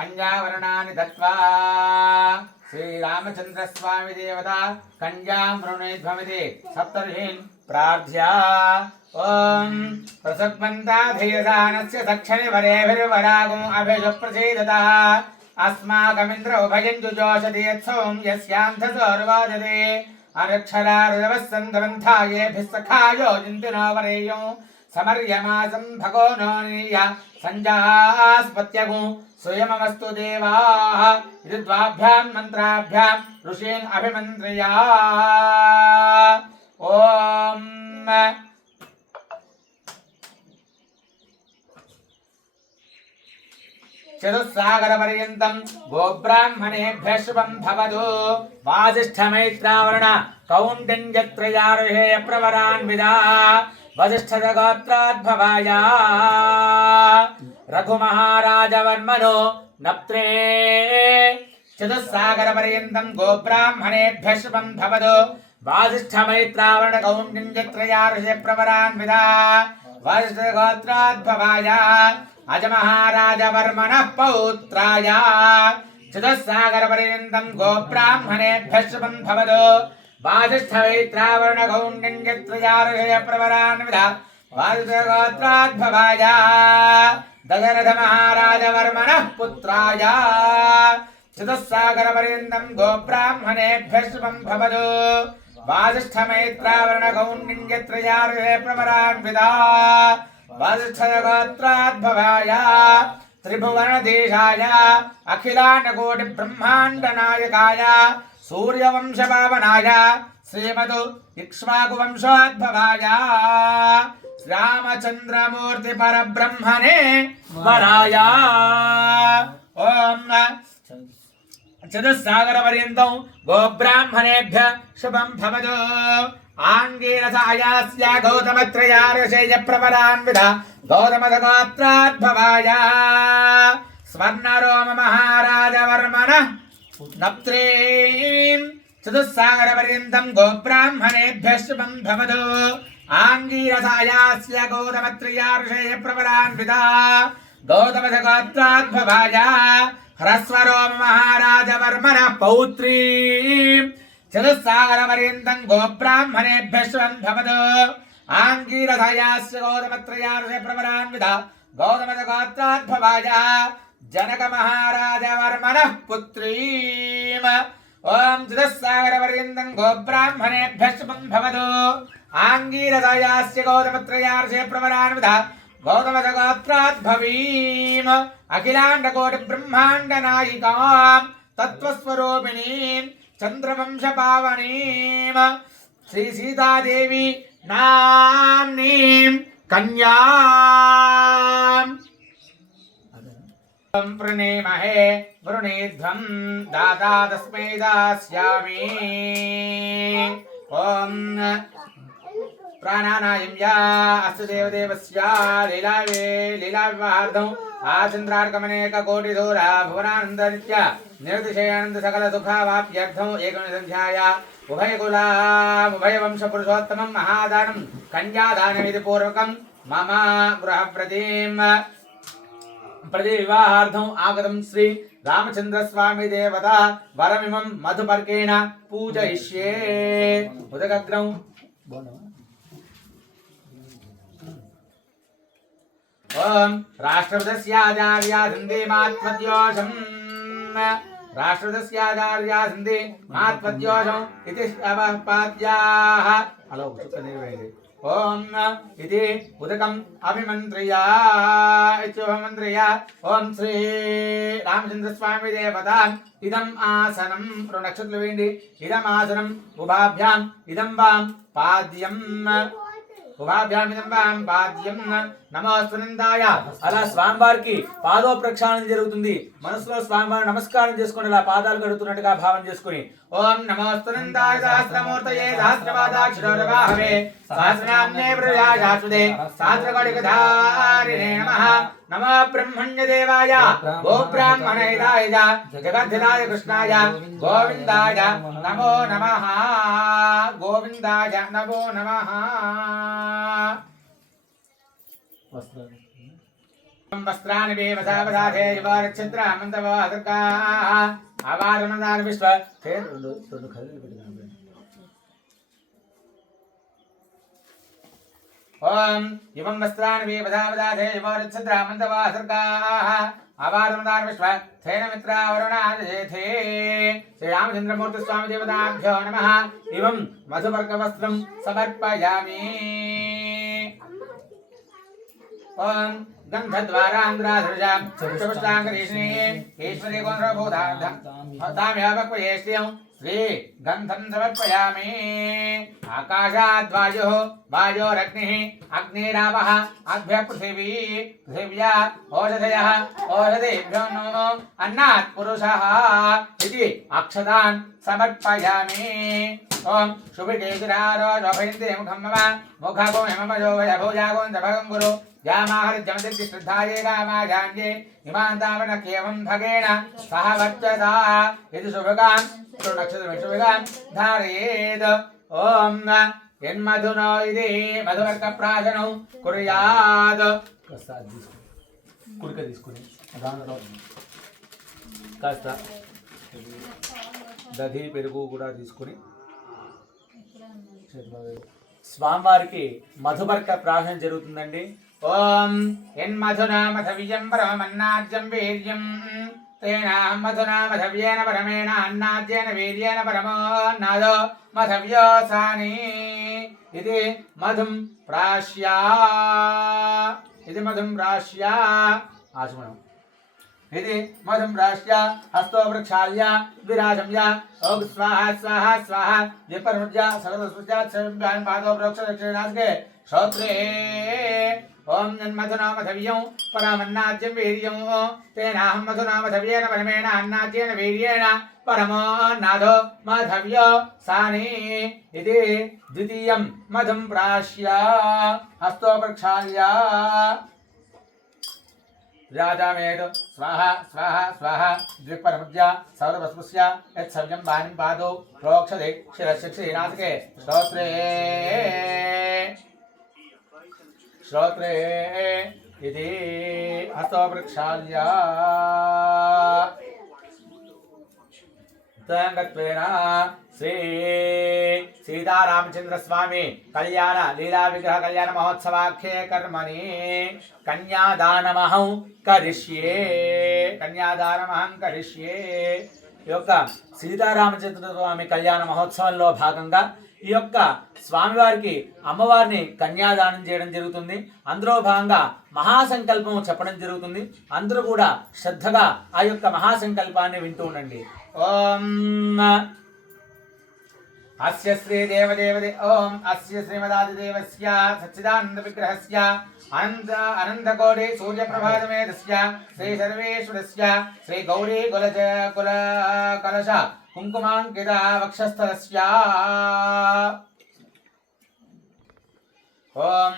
कन्यावर्णानि दत्त्वा श्रीरामचन्द्रस्वामी देवता कन्यां वृणीध्वमिति सप्तर्षीन् प्रार्थ्य ओम प्रसक्मन्ताधीयदानस्य दक्षिणे वरेभिर्वरागुम् अभिषुप्रसीदतः अस्माकमिन्द्र उभयं जुजोषति यत्सोम यस्यान्धसौर्वादते अनक्षरार्धवस्सन्दवन्धायेभिः सखायो जिन्तिनो वरेयो समर्यमासं भगो नोनीय सञ्जास्पत्यगु स्वयमवस्तु देवाः इति द्वाभ्यां मन्त्राभ्यां ऋषीन् अभिमन्त्र्या ओम चतुस्सागरपर्यन्तं गोब्राह्मणेभ्यः शुभं भवतु वासिष्ठमैत्रावर्ण कौण्डिन्यत्रयार्हे प्रवरान्विदा वसिष्ठगोत्राद्भवाय रघुमहाराजवर्मनो नप्त्रे चतुस्सागरपर्यन्तं गोब्राह्मणेभ्यः शुभं भवतु वासिष्ठमैत्रावर्ण कौण्डिन्यत्रयार्हे प्रवरान्विदा वसिष्ठगोत्राद्भवाय अजमहाराजवर्मणः पौत्राय चतुस्सागरपर्यन्तं गोब्राह्मणेभ्यः शुभं भवतु वासिष्ठमैत्रावरुणकौण्डिन्यत्रयार्षय प्रवरान्विदा वासिष्ठगोत्राद्भवाय दशरथमहाराजवर्मणः पुत्राय चतुस्सागरपर्यन्तं गोब्राह्मणेभ्यः शुभं भवतु वासिष्ठमैत्रावरुणकौण्डिन्यत्रयार्षय प्रवरान्विदा वसिष्ठगोत्राद्भवाय त्रिभुवनदेशाय अखिलाण्डकोटिब्रह्माण्डनायकाय सूर्यवंशपावनाय श्रीमदु इक्ष्वाकुवंशोद्भवाय रामचन्द्रमूर्तिपरब्रह्मणे वराय ओम चतुस्सागरपर्यन्तं गोब्राह्मणेभ्यः शुभं भवतु आङ्गीरसायास्य गौतमत्रयार्षेय प्रवरान्विदा गौतमगोत्राद्भवाय स्वर्णरोममहाराजवर्मणः नप्त्रीं चतुस्सागरपर्यन्तं गोब्राह्मणेभ्यः शुभं भवतु आङ्गीरसायास्य गौतमत्रयार्षेय प्रवरान्विदा गौतमगोत्राद्भवाय ह्रस्वरोममहाराजवर्मणः पौत्रीं चतुस्सागरपर्यन्तं गोब्राह्मणेभ्यः शुभं भवतु आङ्गीरसायास्य गौतमत्रयार्षे प्रवरान्विदा गौतमगोत्राद्भवाय जनकमहाराजवर्मणः पुत्रीम् ओम चतुस्सागरपर्यन्तं गोब्राह्मणेभ्यः शुभं भवतु आङ्गीरसायास्य गौतमत्रयार्षे प्रवरान्विदा गौतमगोत्राद्भवीम् अखिलाण्डकोटिब्रह्माण्डनायिकां तत्त्वस्वरूपिणीं चंद्रवंशपावनीं श्री सीतादेवी नाम्नीं कन्यां प्रणेमहे वरुणेध्वं दाता तस्मै दास्यामि ओम प्राणानायं या अस्य देवदेवस्य लीलाविवाहार्थं आचन्द्रार्कमनेककोटिधूरा भुवनानन्दनित्य निर्दिशयानन्द सकल सुखावाप्यर्थम् एकनिसन्ध्याय उभयकुलामुभयवंशपुरुषोत्तमं महादानं कन्यादानमिति पूर्वकं मम गृहप्रतिं प्रतिविवाहार्थम् आगतं श्री रामचन्द्रस्वामी देवता वरमिमं मधुपर्केण पूजयिष्ये उदकग्नौ ओम राष्ट्रपतस्याचार्यासन्धि मात्मद्योषम् राष्ट्रपतस्याचार्यासन्धि मात्मद्योषम् इति अवपाद्याः हलो सुखनिर्वैदे ओम इति उदकम् अभिमन्त्र्या इत्युपमन्त्र्या ओम श्री रामचन्द्रस्वामी देवता इदम् आसनं नक्षत्रवेण्डि इदम् आसनम् उभाभ्याम् इदं वां पाद्यम् ఉభాభ్యామిదంబాం పాద్యం నమోస్తునందాయ. అలా స్వామివారికి పాదో ప్రక్షాళన జరుగుతుంది. మనసులో స్వామివారి నమస్కారం చేసుకుని అలా పాదాలు కడుగుతున్నట్టుగా భావన చేసుకుని ఓం నమోస్తునందాయ సహస్రమూర్తయే సహస్రపాదాక్షరవరాహవే సహస్రనామ్నే ప్రజాశాశ్వతే సహస్రకళికధారిణే నమః. నమో బ్రహ్మణ్యదేవాయ గోబ్రాహ్మణహితాయ జగద్ధితాయ కృష్ణాయ గోవిందాయ నమో నమః. గోవిందాయ నమో నమః. वस्त्राणि वेवसावधाथे युवारक्षत्रामन्तवादर्गाः आवारमदान विश्व రెండు కళ్ళు పెట్టుకున్నాను ओम इवं वस्त्राणि वेवसावधाथे युवारक्षत्रामन्तवादर्गाः आवारमदान विश्व थेन मित्रावरुणाजेथे श्री रामचंद्रमूर्ति स्वामी देवताभ्यो नमः इवं मधुवर्गवस्त्रं समर्पयामि ओम गंधद्वारांध्राधृजां चतुष्टांगरीष्णे ईश्वरी गोन्द्रभूताम्यावक्वयेष्यं श्री गंधं समर्पयामि आकाशाद्वायुः वायोरग्निः अग्निरावः अभ्यः पृथिवी पृथिव्या ओषधयः ओषधेभ्यो नो अन्नात् पुरुषः इति अक्षतान् समर्पयामि ओम शुभिकेशिरारोजभयन्ते मुखं मम मुखागो मम जो भुजागोन्दभगं गुरु यामाहर्जमदिति श्रद्धाये कामाजान्ये इमान्तावनकेवं भगेन सह वर्चसा यदि शुभगां नक्षत्रमिषुभगां धारयेत् ओम यन्मधुनो इति मधुवर्कप्राशनं कुर्यात् प्रसाद कुड़िक తీసుకొని దానిలో కాస్త దధి పెరుగు కూడా తీసుకొని స్వామివారికి మధువర్క ప్రాశనం జరుగుతుందండి ఓం యన్మధునామధవ్యం పరమన్నాజ్యం వీర్యం తేనాహం మధునామధవ్యేన పరమేణ అన్నాజ్యేన వీర్యేన పరమోన్నాదో మధవ్యోసాని ఇది మధుం ప్రాశ్యా ఆచమనం ఇది మధుం రాష్ట్య హస్తో వృక్షాల్య విరాజంయ ఓం స్వాహ స్వాహ స్వాహ విపర్ముజ్య సర్వస్పృత్యాత్ సర్వభ్యాన్ పాదో ప్రోక్ష దక్షిణాస్కే శ్రోత్రే ఓం యన్మధునామధవ్యం పరమన్నాజ్యం వీర్యం తేనాహం మధునామధవ్యేన పరమేణ అన్నాజ్యేన వీర్యేణ పరమోన్నాదో మధవ్యో సాని ఇది ద్వితీయం మధుం ప్రాశ్య హస్తో వృక్షాల్య राजामेद स्वाहा स्वाहा स्वाहा द्विपरमुद्या सौरभस्पुष्य यत्सव्यं वाणिं पादौ प्रोक्षते शिरश्चिनाथके श्रोत्रे इति हस्तो वृक्षाल्या तंगत्वेन श्री सीतारामचंद्र स्वामी कल्याण लीला विग्रह कल्याण महोत्सवाख्ये कर्मणि कन्यादानमहं करिष्ये ఈ యొక్క సీతారామచంద్ర స్వామి కళ్యాణ మహోత్సవంలో భాగంగా ఈ యొక్క స్వామివారికి అమ్మవారిని కన్యాదానం చేయడం జరుగుతుంది. అందులో భాగంగా మహాసంకల్పం చెప్పడం జరుగుతుంది. అందరూ కూడా శ్రద్ధగా ఆ యొక్క మహాసంకల్పాన్ని వింటూ ఉండండి. ఓం అస్య శ్రీ దేవదేవదే ఓం అస్య శ్రీమదాదిదేవస్య సచ్చిదానంద విగ్రహస్య అనంతకోటి సూర్యప్రభాతమేధస్య శ్రీ సర్వేశ్వరస్య శ్రీ గౌరీ కుల కలశ కుంకుమాంకిత వక్షస్థలస్య ఓం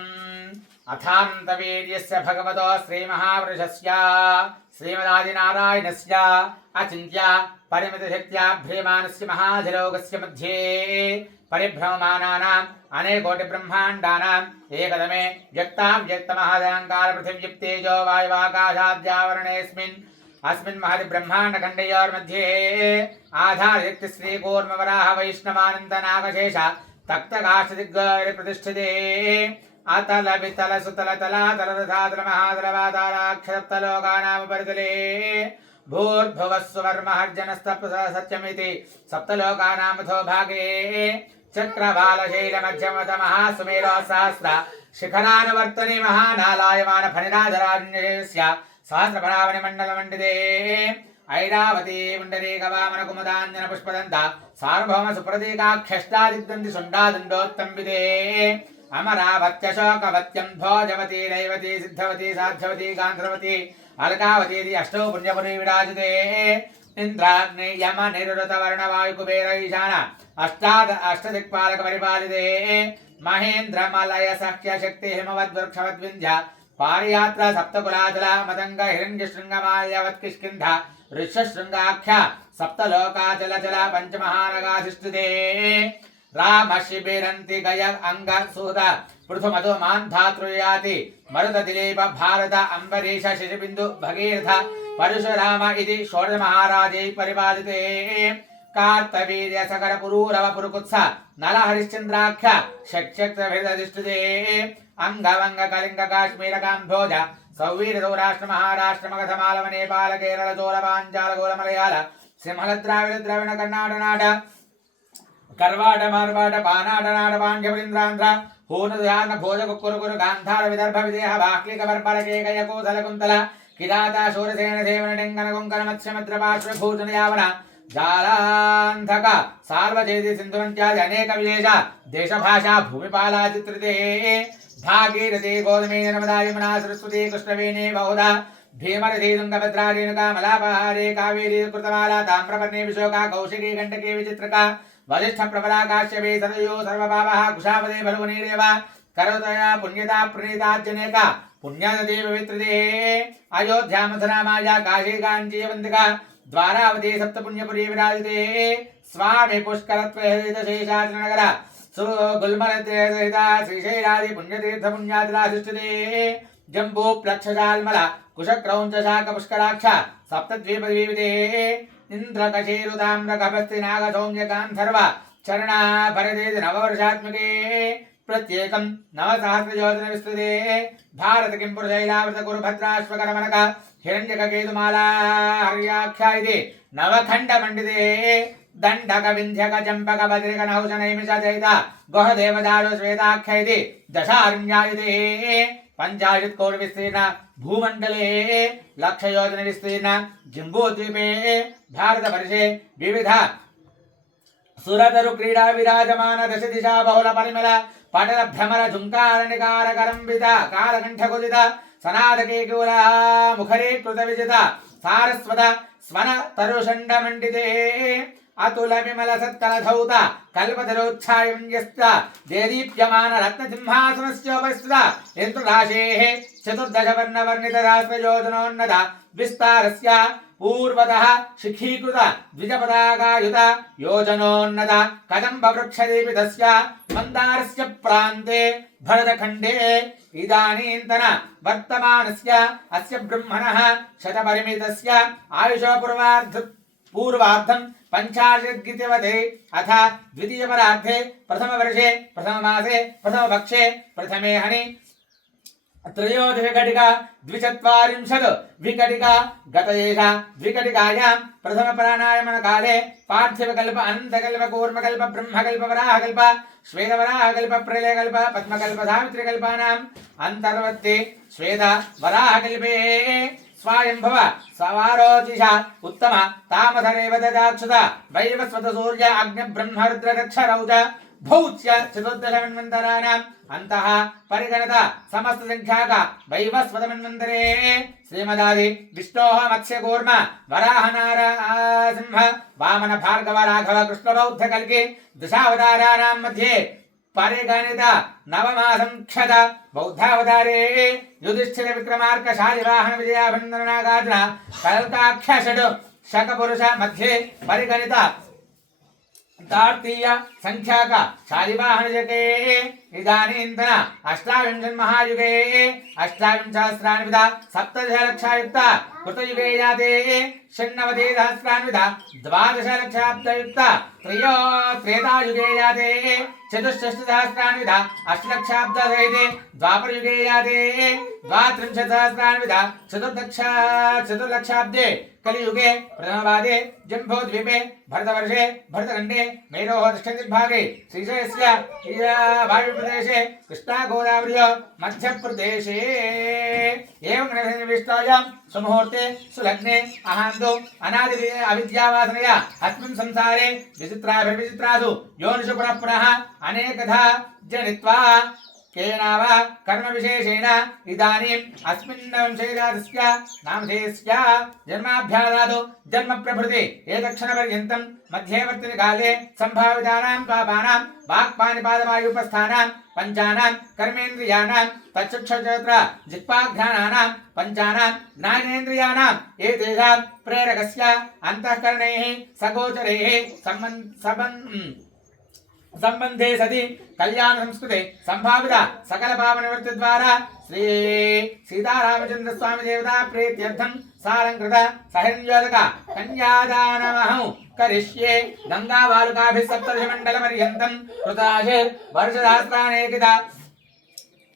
అథాంతవీర్యస్య భగవతో శ్రీమహావృషస్య శ్రీమదాదినారాయణస్య అచింత్య పరిమితశక్త్యా భ్రీయమానస్య మహాధిలోకస్య మధ్యే పరిభ్రమమానానాం అనేకోటి బ్రహ్మాండానాం ఏకదమే వ్యక్తావ్యక్తమహాదహంకార పృథివ్యుక్తేజో వాయువాకాశాద్యావరణేస్మిన్ अस्मिन् महति ब्रह्माण्डखण्डयोर्मध्ये आधारयुक्ति श्रीकूर्मवराह वैष्णवानन्द नागशेष तक्तकाष्ठदिग्गैः प्रतिष्ठिते अतल वितल सुतल तलातल रथातल महातल पातालाक्षसप्तलोकानामुपरितले भूर्भुवस्वर्महर्जनस्तप सत्यमिति सप्तलोकानामथो भागे चक्रवालशैलमध्यमत महासुमेरो सहस्र शिखरानुवर्तने महानालायमान फणिराधरान्यस्य सहस्रपरावणि मंडल मंडिते ऐरावती पुंडरीक वामन कुमुदांजन पुष्पदंत सार्वभौम सुप्रतीकाख्यष्टादिग्दन्ति सुंडादंडोत्तंबिते अमरावत्यशोकवत्यं भोजवती दैवती सिद्धवती साध्यवती गांधर्वती अलकावती अष्टौ पुण्यपुरी विराजते इंद्राग्नि यम निरुत वर्ण वायु कुबेर ईशान अष्टदिक्पालक परिपालिते महेंद्र मलय सख्य शक्ति हिमवद्वृक्षवद्विंध्य पारियात्रा सप्तकुलाचल मतंग हिरण्य शृंगमाल्यवत् किष्किंध ऋष्य शृंगाख्य सप्तलोकाचल चल पंचमहानगाधिष्ठिते राम शिबिरन्ति गय अंग सुहृद पृथुमधु मान्धातृयाति मरुत दिलीप भारत अंबरीश शिशुबिंदु भगीरथ परशुराम इति षोडश महाराजै परिपालिते कार्तवीर्य सकल पुरूरव पुरुकुत्स नल हरिश्चंद्राख्य शक्षत्रभिर्धिष्ठिते अंगवंग कलिंग काश्मीर काम्भोज सौवीर सौराष्ट्र महाराष्ट्र मगध मालव नेपाल केरल चोल पांचाल गोल मलयाल सिंहल द्राविड द्रविण कर्नाटक नाट कर्वाट मारवाट पानाट नाट पांड्य बलिंद्रांध्र हून ध्यान भोज कुकुर गांधार विदर्भ विदेह बाक्लिक बर्बर केकय कोसल कुंतल किराता शूरसेन सेवन डेंगन कुंकन मत्स्य मद्र पार्श्व भूषण यावन जालांधक सार्वजेति सिंधुवंत्यादि अनेक विशेष देश भाषा भूमिपाला चित्रिते भागीरथी गौतमी नर्मदा यमुना सरस्वती कृष्णवेणी बहुधा भीमरथी तुंगभद्रा रेणुका मलापहारे कावेरी कृतमाला ताम्रपर्णी विशोका कौशिकी गंडकी विचित्रका वसिष्ठ प्रबला काश्यपी सरयो सर्वभावः कुशावते बलवनीरेव करोतया पुण्यता प्रणीताजनेका पुण्यनदी पवित्रते अयोध्या मथुरा माया काशी कांची वंदिका द्वारावती सप्तपुण्यपुरी विराजिते स्वामी पुष्करत्वहित शेषाचलनगर गुल्मरद्रेसहिता श्रीशैलादि पुण्यतीर्थ पुण्यातिलाधिष्ठिते जम्बू प्लक्षशाल्मल कुशक्रौञ्च शाक पुष्कराक्ष सप्तद्वीपद्वीपिते इन्द्रकशेरुताम्रकपस्ति नागसौम्य गान्धर्व चरणा भरते नववर्षात्मके प्रत्येकं नवसहस्रयोजन विस्तृते भारत किंपुरशैलावृत कुरुभद्राश्वकरमनक हिरण्यककेतुमाला हर्याख्यायिते नवखण्डमण्डिते दंडक विंध्यक चंपक बद्रिक नहुष नैमिष चैत गोह देवदारु श्वेताख्यैति दशारण्यायते पंचायत कोण विस्तीर्ण भूमंडले लक्षयोजन विस्तीर्ण जम्बूद्वीपे भारतवर्षे विविध सुरतरु क्रीडा विराजमान दश दिशा बहुल परिमल पटल भ्रमर झुंकार निकार करंबित कालकंठ कुदित सनादके कुल मुखरे कृत विजित सारस्वत स्वन तरुषंड मंडिते अतुल विमल सत्कल धौत कल्पतरोच्छायस्य देदीप्यमान रत्न सिंहासनस्योपस्थित यन्त्रराशेः चतुर्दश वर्ण वर्णित सहस्रयोजनोन्नत विस्तारस्य पूर्वतः शिखीकृत द्विजपदाकायुत योजनोन्नत कदम्ब वृक्षदीपितस्य मन्दारस्य प्रान्ते भरतखण्डे इदानीन्तन वर्तमानस्य अस्य ब्रह्मणः शतपरिमितस्य आयुषो पूर्वार्धं पंचाशद्गितिवते अथ द्वितीयपरार्धे प्रथमवर्षे प्रथममासे प्रथमपक्षे प्रथमे हनि त्रयोदशघटिका द्विचत्वारिंशत् विघटिका गतयेषा द्विघटिकायां प्रथमप्राणायामन काले पार्थिवकल्प अनन्तकल्प कूर्मकल्प ब्रह्मकल्प वराहकल्प श्वेतवराहकल्प प्रलयकल्प पद्मकल्प सावित्रिकल्पानाम् अन्तर्वर्ते श्वेत वराहकल्पे स्वायंभव सवारोचिषा उत्तम तामसरेव ददाक्षुत वैवस्वत सूर्य अग्नि ब्रह्म रुद्र दक्षरौच भौच्य चतुर्दशमन्वन्तराणाम् अन्तः परिगणत समस्त संख्याक वैवस्वत मन्वन्तरे श्रीमदादि विष्णोः मत्स्य कूर्म वराह नारसिंह वामन भार्गव राघव कृष्ण बौद्ध कल्कि दशावताराणां मध्ये परिगणित नवमासं क्षत बौद्धावतारे युधिष्ठिर विक्रमार्क शालिवाहन विजयाभिनन्दनागार्जुन कल्काख्य षड् शकपुरुष मध्ये परिगणित तार्तीय संख्याक शालिवाहनजके इदानीन्तन अष्टाविंशन् महायुगे अष्टाविंशसहस्रान्वित सप्तदशलक्षायुक्त कृतयुगे याते षण्णवति सहस्रान्वित द्वादशलक्षाब्दयुक्त त्रेतायुगे याते चतुष्षष्टिसहस्रान्वित अष्टलक्षाब्दसहिते द्वापरयुगे याते द्वात्रिंशत्सहस्रान्वित चतुर्लक्षाब्दे कलियुगे प्रथमपादे जम्बूद्वीपे भरतवर्षे भरतखण्डे मेरोः दक्षिणदिग्भागे श्रीशैलस्य वायुप्रदेशे कृष्णागोदावर्यो मध्यप्रदेशे एवं निर्दिष्टायां सुमुहूर्ते सुलग्ने अहान्तो अनादि अविद्यावासनया अस्मिन् संसारे विचित्राभिर्विचित्रासु योनिषु पुनः पुनः अनेकधा जनित्वा केनाव कर्म विशेषेण इदानीम् अस्मिन् वंशेराजस्य नामधेयस्य जन्माभ्यादादौ जन्म प्रभृति एतक्षणपर्यन्तं मध्यवर्तिनि काले सम्भावितानां पापानां वाक्पानिपादवायुपस्थानां पञ्चानां कर्मेन्द्रियाणां तच्चक्षुश्रोत्र जिह्वाघ्राणानां पञ्चानां ज्ञानेन्द्रियाणाम् एतेषां प्रेरकस्य अन्तःकरणैः सगोचरैः संबंधे सति कल्याण संस्कृते संभावित सकल पाप निवृत्ति द्वारा श्री सीतारामचंद्र स्वामी देवता प्रीत्यर्थं सालंकृत सहिंयोदक कन्यादानमहं करिष्ये गंगा बालुकाभिः सप्तदश मंडल पर्यन्तं कृताशे वर्षसहस्रानेकिता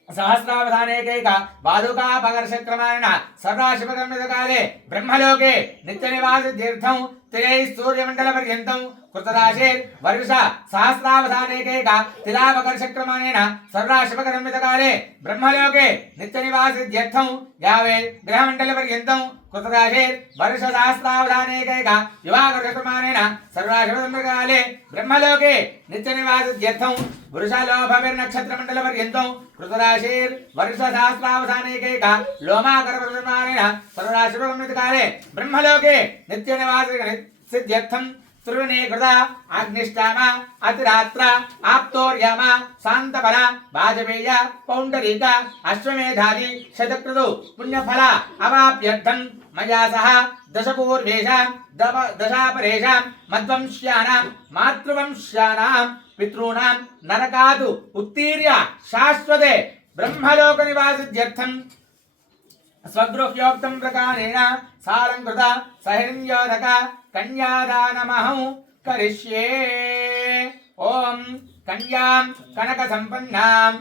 सहस्रावधानेकैक बालुकापकर्षक्रमाण सर्वाशिवकर्मितकाले ब्रह्मलोके नित्यनिवासतीर्थं तिलैः सूर्यमण्डलपर्यन्तं कृतराशेर् वर्ष सहस्रावधानेकैक तिलापकर्षक्रमाणेन सर्वाशिवकर्मितकाले ब्रह्मलोके नित्यनिवासतीर्थं यावे ग्रहमण्डलपर्यन्तं कृतराशेर् वर्ष सहस्रावधानेकैक युवाकर्षक्रमाणेन सर्वाशिवकर्मितकाले ब्रह्मलोके नित्यनिवासतीर्थं वृषलोभविर्नक्षत्रमण्डलपर्यन्तं कृतराशेर् वर्ष सहस्रावधानेकैक लोमाकरप्रमाणेन सर्वराशिवकर्मितकाले ब्रह्मलोके नित्यनिवाससिद्ध्यर्थं त्रिविनीकृत अग्निष्ठाम अतिरात्र आप्तोर्याम शांतफल वाजपेय पौंडरीक अश्वमेधादि शतक्रतु पुण्यफल अवाप्यर्थं मया सह दशपूर्वेषां दशापरेषां मद्वंश्यानां मातृवंश्यानां पितॄणां नरकादु उत्तीर्य शाश्वते ब्रह्मलोकनिवासित्यर्थं स्वगृह्योक्तं प्रकारेण सालंकृत सहिंयोदक कन्यादानमहं करिष्ये। ओम कन्यां कनकसंपन्नां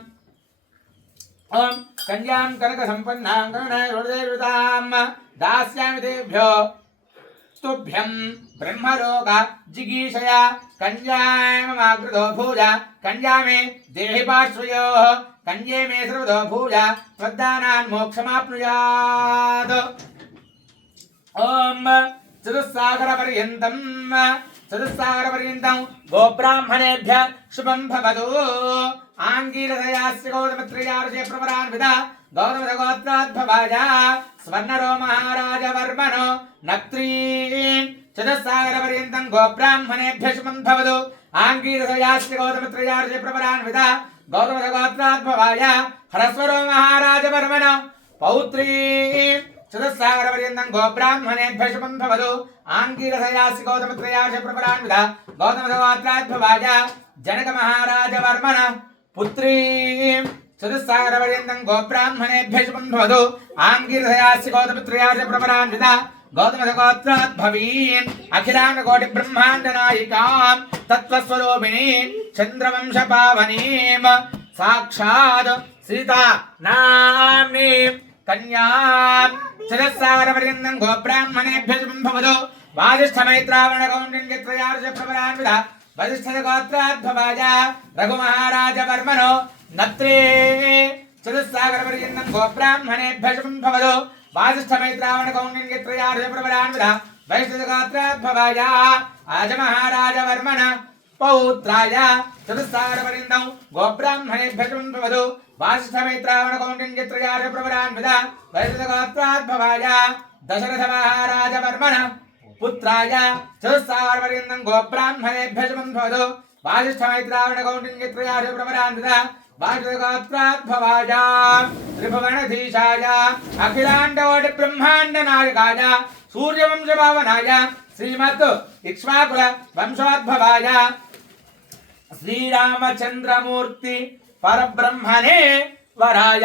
करुणैर्वृतां दास्यामि तेभ्यो स्तुभ्यं ब्रह्मलोक जिगीषया कन्याममाकृतो भूजा कन्या मे देहि पार्श्वयोः कन्ये मे सर्वतो भूजा त्वद्दानान् मोक्षमाप्नुयात्। ओम चतुस्सागरपर्यन्तं गोब्राह्मणेभ्यः शुभं भवतु। आङ्गीरसयास्य गौतमत्रयार्षे प्रवरान्विता गौतमगोत्राद्भवाय स्वर्णरो महाराजवर्मणो नक्त्रीन् चतुस्सागरपर्यन्तं गोब्राह्मणेभ्यः शुभं भवतु। आङ्गीरसयास्य गौतमत्रयार्षे प्रवरान्विता गौतमगोत्राद्भवाय हरस्वरो महाराजवर्मणो पौत्रीन् चतुस्सागरपर्यन्तं गोब्राह्मणेभ्यः शुभं भवतु। आङ्गीरसयास्य गौतमत्रयार्षे प्रवरान्विता गौतमगोत्राद्भवाय जनक महाराजवर्मण पुत्रीं चतुस्सागरपर्यन्तं गोब्राह्मणेभ्यः शुभं भवतु। आङ्गीरसयास्य गौतमत्रयार्षे प्रवरान्विता गौतमगोत्राद्भवीन् अखिलाण्डकोटिब्रह्माण्डनायिकां तत्त्वस्वरूपिणीं चन्द्रवंशपावनीं साक्षात् सीता नाम्नीं कन्यां चतुस्सागरपर्यन्तं गोब्राह्मणेभ्यः शुभं भवतु। वासिष्ठमैत्रावणकौण्डिन्यत्रयार्षे प्रवरान्विता वसिष्ठगोत्राद्भवाय रघुमहाराजवर्मणो नत्रे चतुस्सागरपर्यन्तं गोब्राह्मणेभ्यः शुभं भवतु। वासिष्ठमैत्रावणकौण्डिन्यत्रयार्षे प्रवरान्विता वसिष्ठगोत्राद्भवाय आजमहाराजवर्मण पौत्राय चतुस्सागरपर्यन्तं गोब्राह्मणेभ्यः शुभं भवतु। वासिष्ठमैत्रावणकौण्डिन्यत्रयार्षे प्रवरान्विता वसिष्ठगोत्राद्भवाय दशरथमहाराजवर्मण पुत्राय चतुस्सागरपर्यन्तं गोब्राह्मणेभ्यः शुभं भवतु। वासिष्ठमैत्रावणकौण्डिन्यत्रयार्षे प्रवरान्विता वासिष्ठगोत्राद्भवाय त्रिभुवनधीशाय अखिलाण्डकोटिब्रह्माण्डनायकाय सूर्यवंशपावनाय श्रीमत् इक्ष्वाकुल वंशोद्भवाय श्रीरामचन्द्रमूर्ति परब्रह्मणे वराय